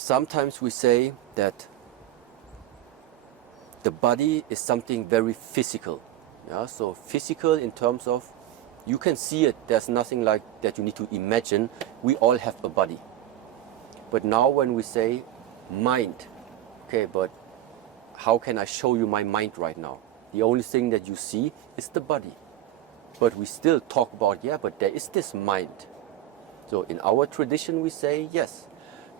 sometimes we say that the body is something very physical. Yeah? So physical in terms of you can see it. There's nothing like that you need to imagine. We all have a body. But now when we say mind, okay, but how can I show you my mind right now? The only thing that you see is the body. But we still talk about, yeah, but there is this mind. So in our tradition we say yes,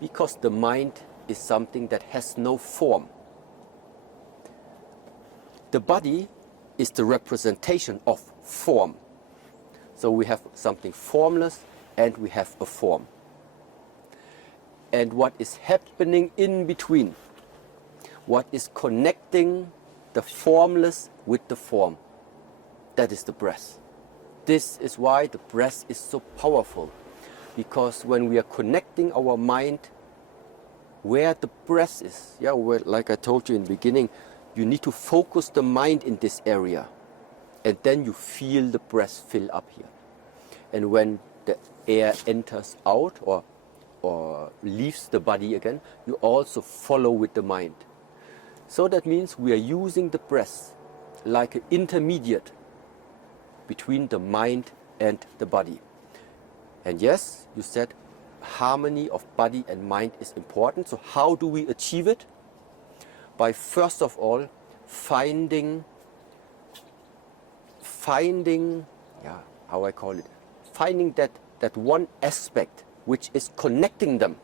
because the mind is something that has no form. The body is the representation of form. So we have something formless and we have a form. And what is happening in between, what is connecting the formless with the form, that is the breath. This is why the breath is so powerful, because when we are connecting our mind where the breath is, yeah, where, like I told you in the beginning, you need to focus the mind in this area, and then you feel the breath fill up here. And when the air enters out or leaves the body again, you also follow with the mind. So that means we are using the breath like an intermediate between the mind and the body. And yes, you said harmony of body and mind is important. So how do we achieve it? By first of all finding, yeah, how I call it, finding that one aspect which is connecting them,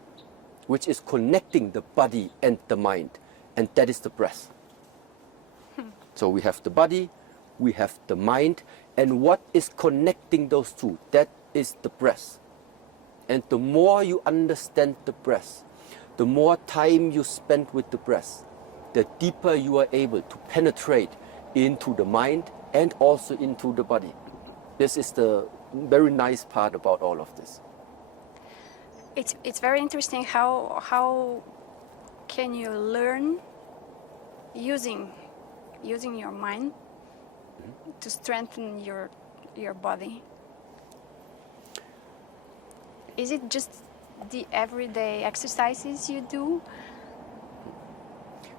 which is connecting the body and the mind, and that is the breath. So we have the body, we have the mind, and what is connecting those two? That is the breath. And the more you understand the breath, the more time you spend with the breath, the deeper you are able to penetrate into the mind and also into the body. This is the very nice part about all of this. It's very interesting how can you learn using your mind to strengthen your body. Is it just the everyday exercises you do?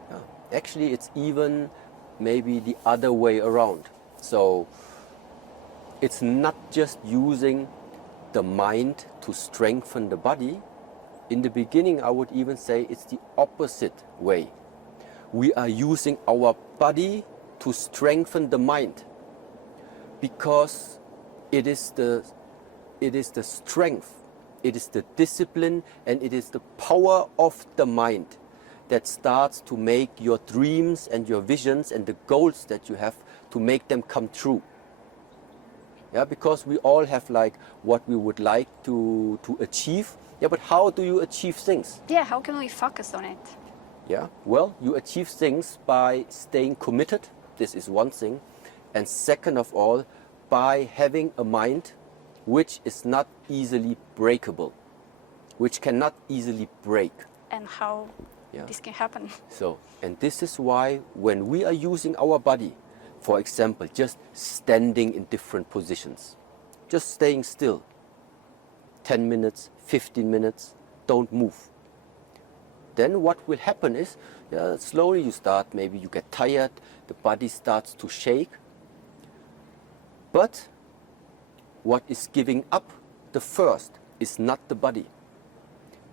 Yeah. Actually, it's even maybe the other way around. So it's not just using the mind to strengthen the body. In the beginning, I would even say it's the opposite way. We are using our body to strengthen the mind, because it is the strength, it is the discipline, and it is the power of the mind that starts to make your dreams and your visions and the goals that you have, to make them come true. Yeah, because we all have like what we would like to achieve. Yeah, but how do you achieve things? Yeah, how can we focus on it? Yeah, well, you achieve things by staying committed. This is one thing. And second of all, by having a mind which is not easily breakable, which cannot easily break. And how this can happen. So, and this is why when we are using our body, for example, just standing in different positions, just staying still, 10 minutes, 15 minutes, don't move. Then what will happen is, slowly you start, maybe you get tired, the body starts to shake. But what is giving up the first is not the body.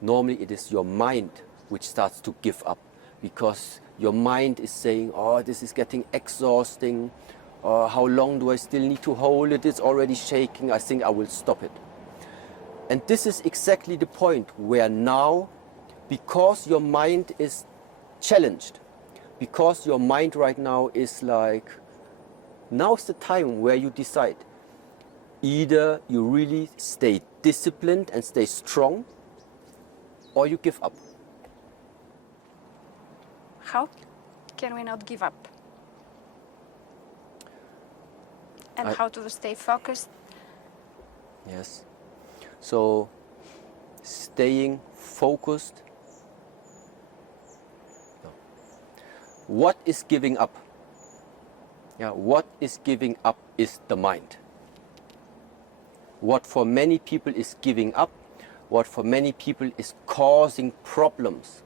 Normally it is your mind which starts to give up, because your mind is saying, oh, this is getting exhausting, how long do I still need to hold it, it's already shaking, I think I will stop it. And this is exactly the point where now, because your mind is challenged, because your mind right now is like, now's the time where you decide. Either you really stay disciplined and stay strong, or you give up. How can we not give up? And how to stay focused? Yes. So, staying focused. No. What is giving up? Yeah, what is giving up is the mind. What for many people is giving up, what for many people is causing problems,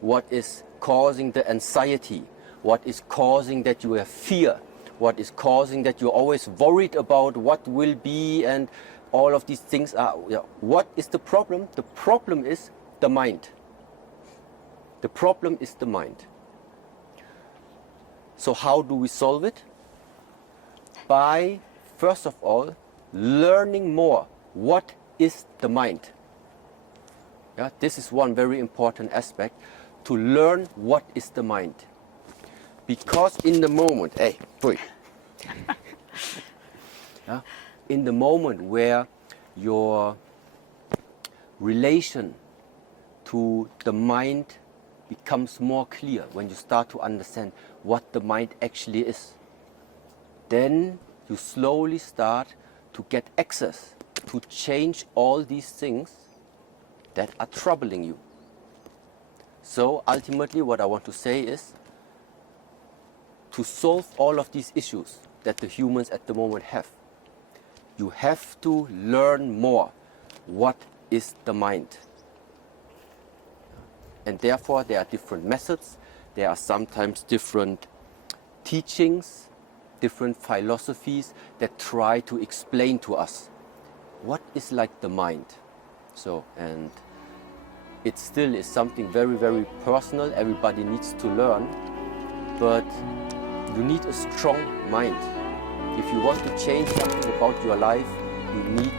what is causing the anxiety, what is causing that you have fear, what is causing that you're always worried about what will be, and all of these things are, what is the problem? The problem is the mind. The problem is the mind. So how do we solve it? By, first of all, learning more. What is the mind? Yeah, this is one very important aspect, to learn what is the mind. Because in the moment, yeah, in the moment where your relation to the mind becomes more clear, when you start to understand what the mind actually is, then you slowly start to get access to change all these things that are troubling you. So ultimately what I want to say is, to solve all of these issues that the humans at the moment have, you have to learn more. What is the mind? And therefore there are different methods, there are sometimes different teachings, different philosophies that try to explain to us what is like the mind. So, and it still is something very, very personal, everybody needs to learn, but you need a strong mind. If you want to change something about your life, you need